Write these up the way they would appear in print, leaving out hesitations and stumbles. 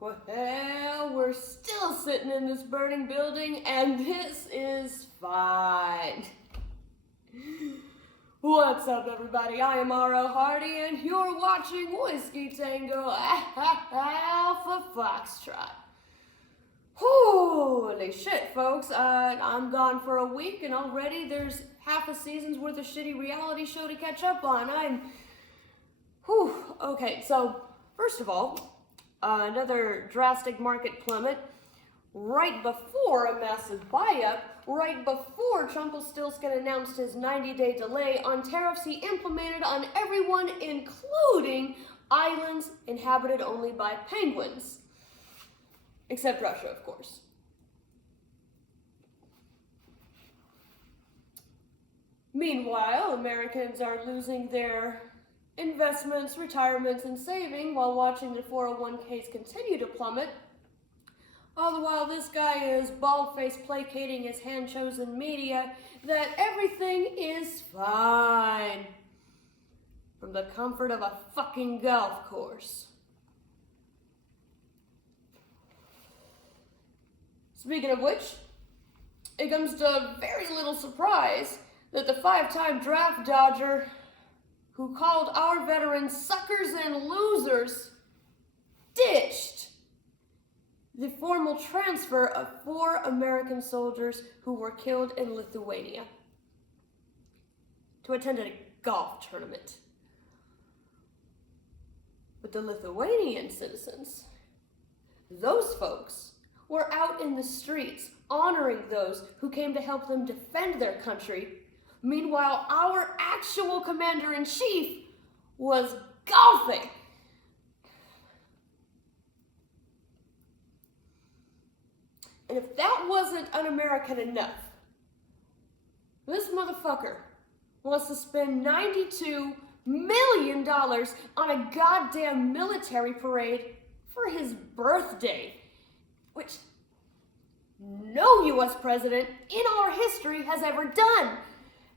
Well, we're still sitting in this burning building, and this is fine. What's up, everybody? I am R.O. Hardy, and you're watching Whiskey Tango Alpha Foxtrot. Holy shit, folks. I'm gone for a week, and already there's half a season's worth of shitty reality show to catch up on. Okay, so, first of all, another drastic market plummet right before a massive buy-up, right before Trumpelstiltskin announced his 90-day delay on tariffs he implemented on everyone, including islands inhabited only by penguins. Except Russia, of course. Meanwhile, Americans are losing their investments, retirements, and saving while watching their 401ks continue to plummet. All the while, this guy is bald-faced placating his hand-chosen media that everything is fine from the comfort of a fucking golf course. Speaking of which, it comes to very little surprise that the 5-time draft dodger who called our veterans suckers and losers ditched the formal transfer of 4 American soldiers who were killed in Lithuania to attend a golf tournament. But the Lithuanian citizens, those folks, were out in the streets honoring those who came to help them defend their country. Meanwhile, our actual commander-in-chief was golfing. And if that wasn't un-American enough, this motherfucker wants to spend $92 million on a goddamn military parade for his birthday, which no U.S. president in our history has ever done.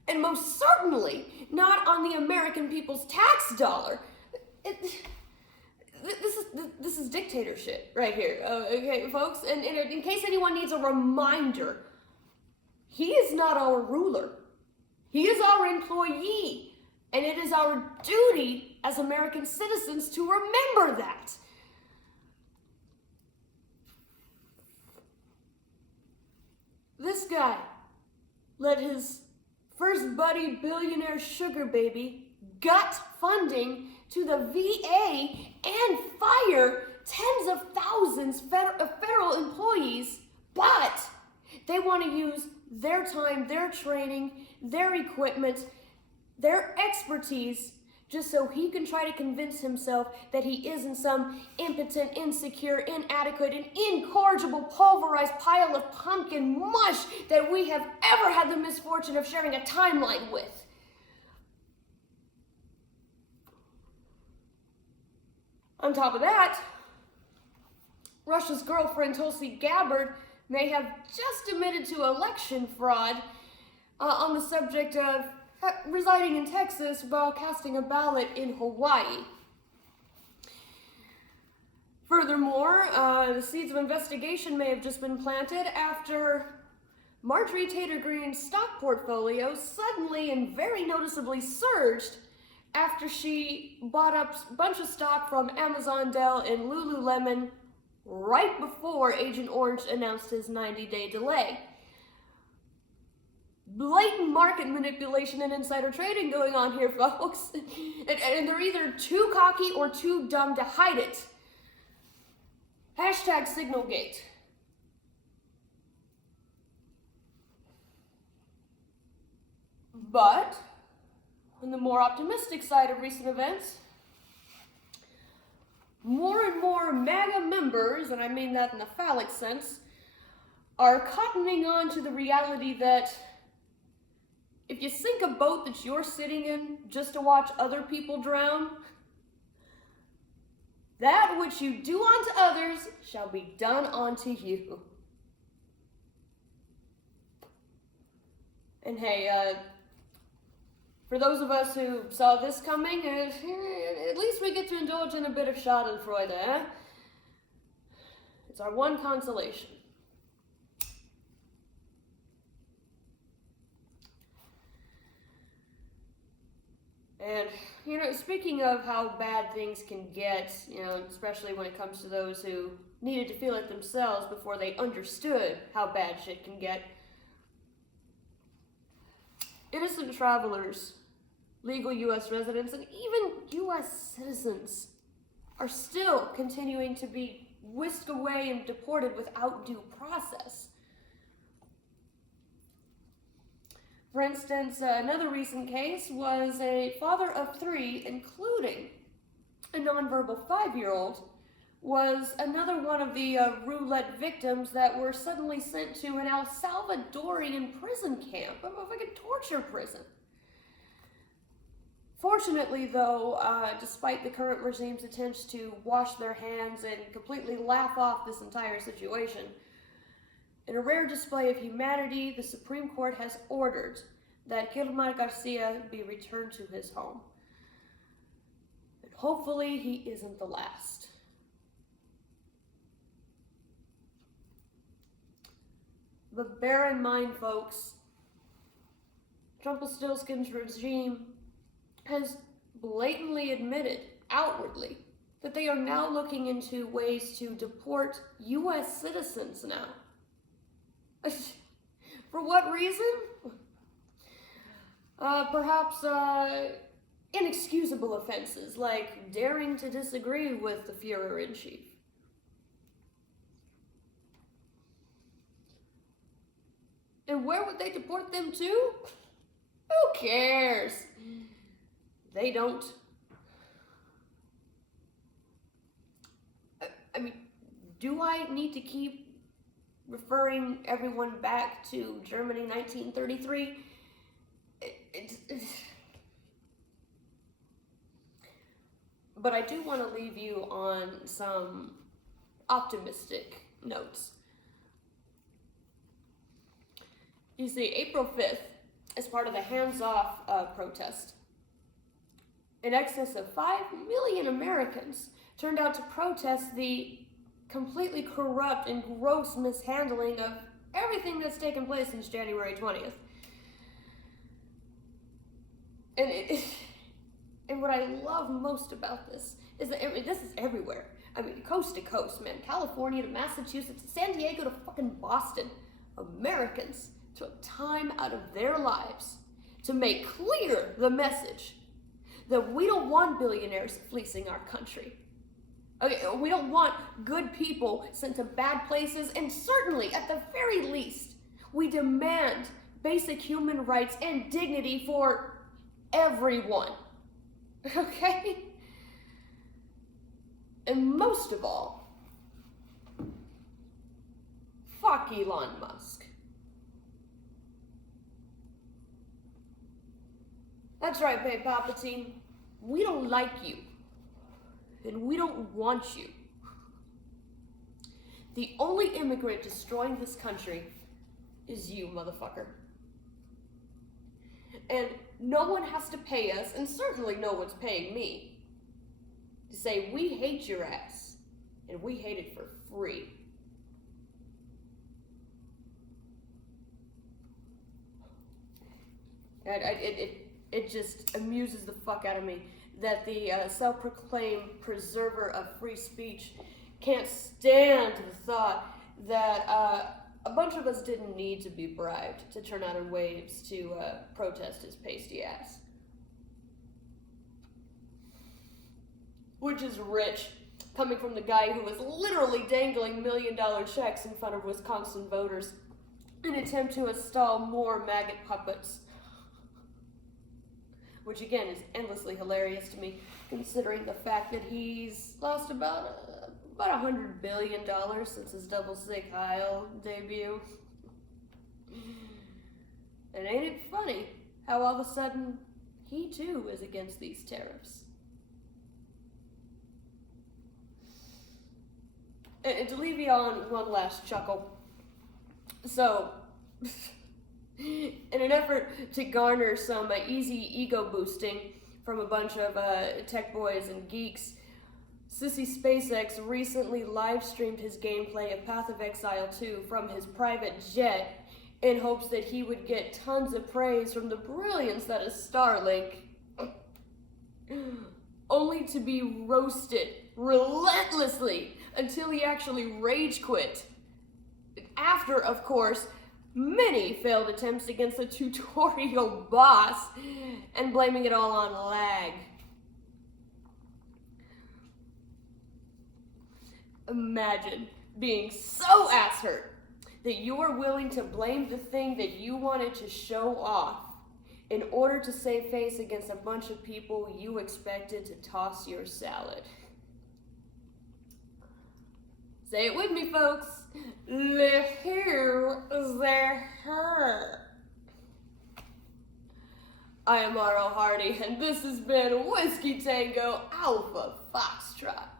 And most certainly not on the American people's tax dollar. This is dictator shit right here, okay, folks? And in case anyone needs a reminder, he is not our ruler. He is our employee. And it is our duty as American citizens to remember that. This guy let his first buddy billionaire sugar baby gut funding to the VA and fire tens of thousands of federal employees, but they want to use their time, their training, their equipment, their expertise just so he can try to convince himself that he isn't some impotent, insecure, inadequate, and incorrigible pulverized pile of pumpkin mush that we have ever had the misfortune of sharing a timeline with. On top of that, Russia's girlfriend Tulsi Gabbard may have just admitted to election fraud on the subject of residing in Texas while casting a ballot in Hawaii. Furthermore, the seeds of investigation may have just been planted after Marjorie Taylor Greene's stock portfolio suddenly and very noticeably surged after she bought up a bunch of stock from Amazon, Dell, and Lululemon right before Agent Orange announced his 90-day delay. Blatant market manipulation and insider trading going on here, folks. And they're either too cocky or too dumb to hide it. Hashtag Signalgate. But on the more optimistic side of recent events, more and more MAGA members, and I mean that in the phallic sense, are cottoning on to the reality that if you sink a boat that you're sitting in just to watch other people drown, that which you do unto others shall be done unto you. And hey, for those of us who saw this coming, at least we get to indulge in a bit of schadenfreude, eh? It's our one consolation. And, speaking of how bad things can get, especially when it comes to those who needed to feel it themselves before they understood how bad shit can get, innocent travelers, legal U.S. residents, and even U.S. citizens are still continuing to be whisked away and deported without due process. For instance, another recent case was a father of 3, including a nonverbal 5-year-old, was another one of the roulette victims that were suddenly sent to an El Salvadorian prison camp, a fucking torture prison. Fortunately, though, despite the current regime's attempts to wash their hands and completely laugh off this entire situation, in a rare display of humanity, the Supreme Court has ordered that Gilmar Garcia be returned to his home. And hopefully he isn't the last. But bear in mind, folks, Rumpelstiltskin's regime has blatantly admitted, outwardly, that they are now looking into ways to deport U.S. citizens now. For what reason? Perhaps inexcusable offenses like daring to disagree with the Führer-in-Chief. And where would they deport them to? Who cares? They don't. I mean, do I need to keep referring everyone back to Germany 1933? But I do want to leave you on some optimistic notes. You see, April 5th, as part of the hands-off protest, in excess of 5 million Americans turned out to protest the completely corrupt and gross mishandling of everything that's taken place since January 20th. And what I love most about this is that this is everywhere. I mean, coast to coast, man. California to Massachusetts, San Diego to fucking Boston. Americans took time out of their lives to make clear the message that we don't want billionaires fleecing our country. Okay, we don't want good people sent to bad places, and certainly, at the very least, we demand basic human rights and dignity for everyone. Okay? And most of all, fuck Elon Musk. That's right, babe, Palpatine. We don't like you. And we don't want you. The only immigrant destroying this country is you, motherfucker. And no one has to pay us, and certainly no one's paying me, to say we hate your ass, and we hate it for free. And it just amuses the fuck out of me that the self-proclaimed preserver of free speech can't stand the thought that a bunch of us didn't need to be bribed to turn out in waves to protest his pasty ass. Which is rich, coming from the guy who was literally dangling $1 million checks in front of Wisconsin voters in an attempt to install more maggot puppets. Which again is endlessly hilarious to me, considering the fact that he's lost about $100 billion since his Double Sick Heil debut. And ain't it funny how all of a sudden he too is against these tariffs? And to leave you on one last chuckle, so in an effort to garner some easy ego boosting from a bunch of tech boys and geeks, Sissy SpaceX recently live-streamed his gameplay of Path of Exile 2 from his private jet in hopes that he would get tons of praise from the brilliance that is Starlink, only to be roasted relentlessly until he actually rage quit. After, of course, many failed attempts against the tutorial boss and blaming it all on lag. Imagine being so ass hurt that you are willing to blame the thing that you wanted to show off in order to save face against a bunch of people you expected to toss your salad. Say it with me, folks. Le who, the her. I am R.O. Hardy, and this has been Whiskey Tango Alpha Foxtrot.